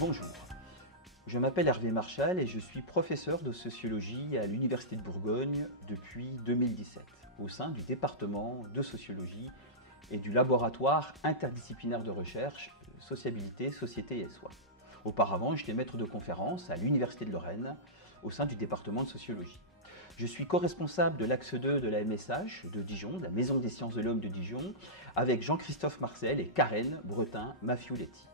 Bonjour, je m'appelle Hervé Marchal et je suis professeur de sociologie à l'Université de Bourgogne depuis 2017, au sein du département de sociologie et du laboratoire interdisciplinaire de recherche Sociabilité, Société et Soi. Auparavant, j'étais maître de conférence à l'Université de Lorraine, au sein du département de sociologie. Je suis co-responsable de l'axe 2 de la MSH de Dijon, de la Maison des sciences de l'homme de Dijon, avec Jean-Christophe Marcel et Karen Bretin-Maffiuletti.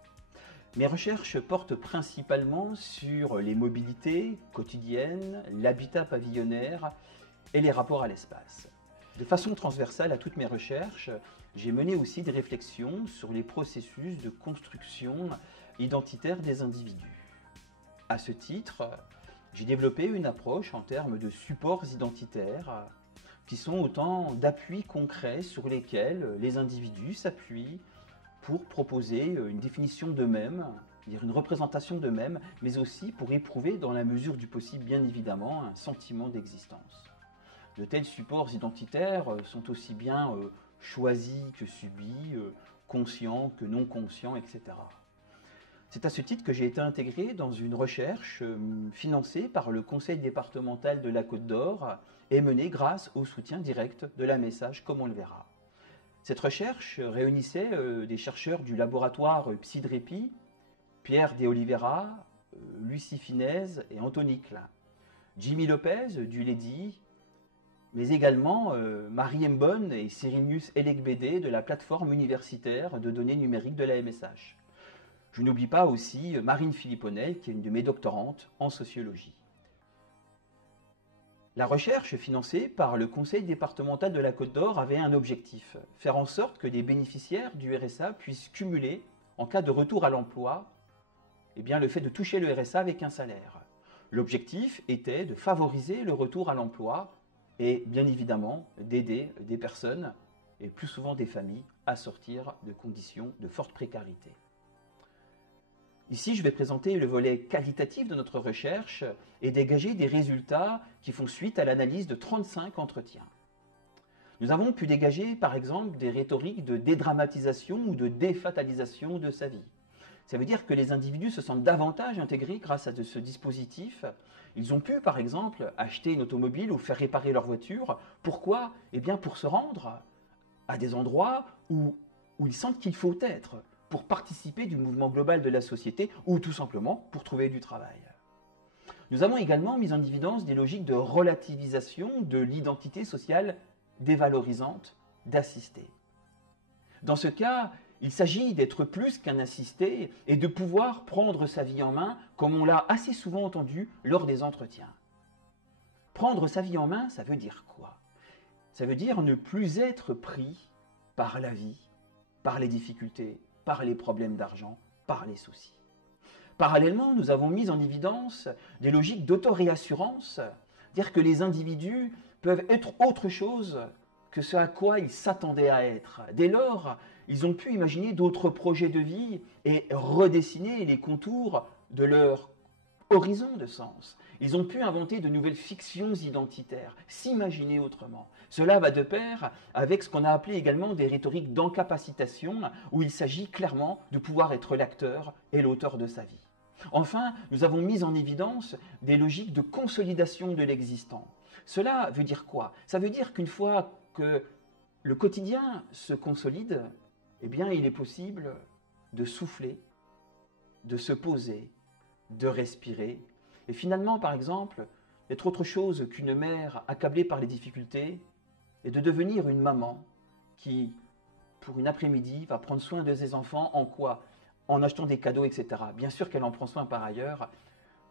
Mes recherches portent principalement sur les mobilités quotidiennes, l'habitat pavillonnaire et les rapports à l'espace. De façon transversale à toutes mes recherches, j'ai mené aussi des réflexions sur les processus de construction identitaire des individus. À ce titre, j'ai développé une approche en termes de supports identitaires qui sont autant d'appuis concrets sur lesquels les individus s'appuient pour proposer une définition d'eux-mêmes, une représentation d'eux-mêmes, mais aussi pour éprouver dans la mesure du possible, bien évidemment, un sentiment d'existence. De tels supports identitaires sont aussi bien choisis que subis, conscients que non conscients, etc. C'est à ce titre que j'ai été intégré dans une recherche financée par le Conseil départemental de la Côte d'Or et menée grâce au soutien direct de la MSH, comme on le verra. Cette recherche réunissait des chercheurs du laboratoire PsyDREPI, Pierre De Oliveira, Lucie Finez et Anthony Klein, Jimmy Lopez du LEDI, mais également Marie Mbonne et Cyrinius Elegbede de la plateforme universitaire de données numériques de la MSH. Je n'oublie pas aussi Marine Philipponel, qui est une de mes doctorantes en sociologie. La recherche financée par le Conseil départemental de la Côte d'Or avait un objectif, faire en sorte que les bénéficiaires du RSA puissent cumuler, en cas de retour à l'emploi, le fait de toucher le RSA avec un salaire. L'objectif était de favoriser le retour à l'emploi et bien évidemment d'aider des personnes, et plus souvent des familles, à sortir de conditions de forte précarité. Ici, je vais présenter le volet qualitatif de notre recherche et dégager des résultats qui font suite à l'analyse de 35 entretiens. Nous avons pu dégager, par exemple, des rhétoriques de dédramatisation ou de défatalisation de sa vie. Ça veut dire que les individus se sentent davantage intégrés grâce à ce dispositif. Ils ont pu, par exemple, acheter une automobile ou faire réparer leur voiture. Pourquoi ? Pour se rendre à des endroits où ils sentent qu'il faut être, pour participer du mouvement global de la société ou tout simplement pour trouver du travail. Nous avons également mis en évidence des logiques de relativisation de l'identité sociale dévalorisante d'assister. Dans ce cas, il s'agit d'être plus qu'un assisté et de pouvoir prendre sa vie en main comme on l'a assez souvent entendu lors des entretiens. Prendre sa vie en main, ça veut dire quoi ? Ça veut dire ne plus être pris par la vie, par les difficultés, par les problèmes d'argent, par les soucis. Parallèlement, nous avons mis en évidence des logiques d'autoréassurance, dire que les individus peuvent être autre chose que ce à quoi ils s'attendaient à être. Dès lors, ils ont pu imaginer d'autres projets de vie et redessiner les contours de leur horizon de sens. Ils ont pu inventer de nouvelles fictions identitaires, s'imaginer autrement. Cela va de pair avec ce qu'on a appelé également des rhétoriques d'encapacitation, où il s'agit clairement de pouvoir être l'acteur et l'auteur de sa vie. Enfin, nous avons mis en évidence des logiques de consolidation de l'existant. Cela veut dire quoi ? Ça veut dire qu'une fois que le quotidien se consolide, il est possible de souffler, de se poser, de respirer, et finalement, par exemple, d'être autre chose qu'une mère accablée par les difficultés, et de devenir une maman qui, pour une après-midi, va prendre soin de ses enfants en quoi ? En achetant des cadeaux, etc. Bien sûr qu'elle en prend soin par ailleurs,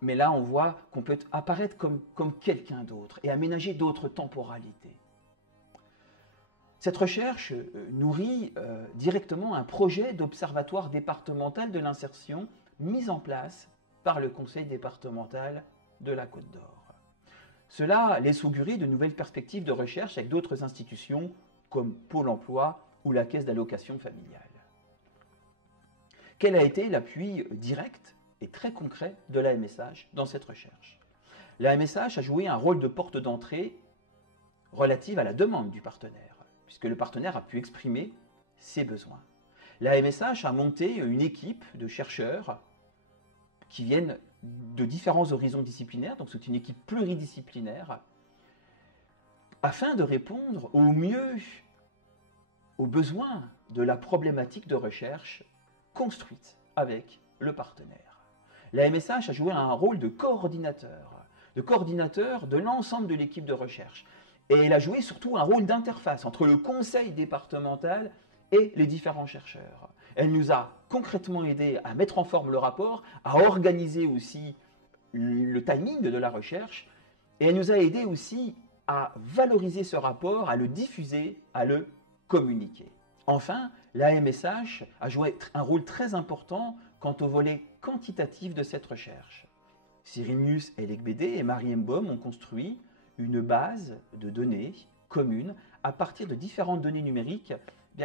mais là on voit qu'on peut apparaître comme quelqu'un d'autre et aménager d'autres temporalités. Cette recherche nourrit directement un projet d'observatoire départemental de l'insertion mis en place par le Conseil départemental de la Côte d'Or. Cela laisse augurer de nouvelles perspectives de recherche avec d'autres institutions comme Pôle emploi ou la Caisse d'allocation familiale. Quel a été l'appui direct et très concret de la MSH dans cette recherche ? La MSH a joué un rôle de porte d'entrée relative à la demande du partenaire, puisque le partenaire a pu exprimer ses besoins. La MSH a monté une équipe de chercheurs qui viennent de différents horizons disciplinaires, donc c'est une équipe pluridisciplinaire, afin de répondre au mieux aux besoins de la problématique de recherche construite avec le partenaire. La MSH a joué un rôle de coordinateur de l'ensemble de l'équipe de recherche. Et elle a joué surtout un rôle d'interface entre le conseil départemental et les différents chercheurs. Elle nous a concrètement aidé à mettre en forme le rapport, à organiser aussi le timing de la recherche, et elle nous a aidé aussi à valoriser ce rapport, à le diffuser, à le communiquer. Enfin, la MSH a joué un rôle très important quant au volet quantitatif de cette recherche. Cyrinius Elegbede et Marie Mboum ont construit une base de données commune à partir de différentes données numériques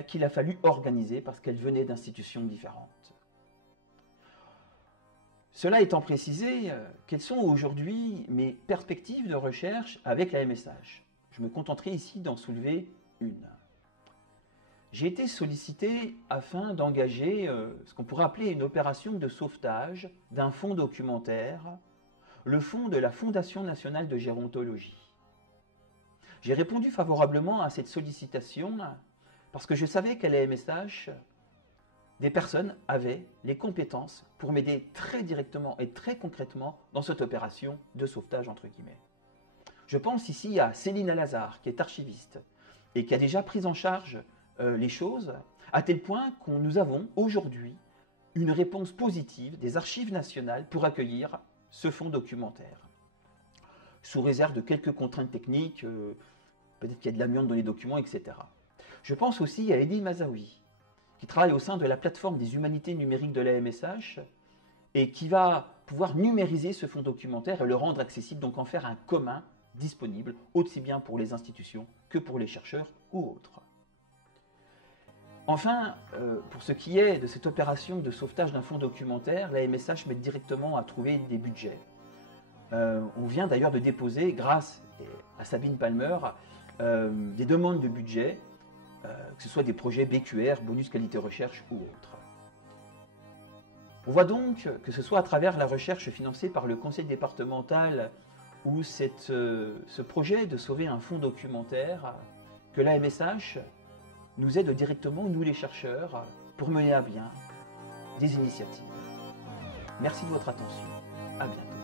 qu'il a fallu organiser parce qu'elles venaient d'institutions différentes. Cela étant précisé, quelles sont aujourd'hui mes perspectives de recherche avec la MSH? Je me contenterai ici d'en soulever une. J'ai été sollicité afin d'engager ce qu'on pourrait appeler une opération de sauvetage d'un fonds documentaire, le fonds de la Fondation nationale de gérontologie. J'ai répondu favorablement à cette sollicitation parce que je savais qu'à la MSH, des personnes avaient les compétences pour m'aider très directement et très concrètement dans cette opération de sauvetage entre guillemets. Je pense ici à Céline Alazard, qui est archiviste et qui a déjà pris en charge les choses, à tel point que nous avons aujourd'hui une réponse positive des archives nationales pour accueillir ce fonds documentaire. Sous réserve de quelques contraintes techniques, peut-être qu'il y a de l'amiante dans les documents, etc. Je pense aussi à Elie Mazaoui, qui travaille au sein de la plateforme des humanités numériques de la MSH et qui va pouvoir numériser ce fonds documentaire et le rendre accessible, donc en faire un commun disponible, aussi bien pour les institutions que pour les chercheurs ou autres. Enfin, pour ce qui est de cette opération de sauvetage d'un fonds documentaire, la MSH m'aide directement à trouver des budgets. On vient d'ailleurs de déposer, grâce à Sabine Palmer, des demandes de budget, que ce soit des projets BQR, bonus qualité recherche ou autres. On voit donc que ce soit à travers la recherche financée par le conseil départemental ou ce projet de sauver un fonds documentaire, que la MSH nous aide directement, nous les chercheurs, pour mener à bien des initiatives. Merci de votre attention. À bientôt.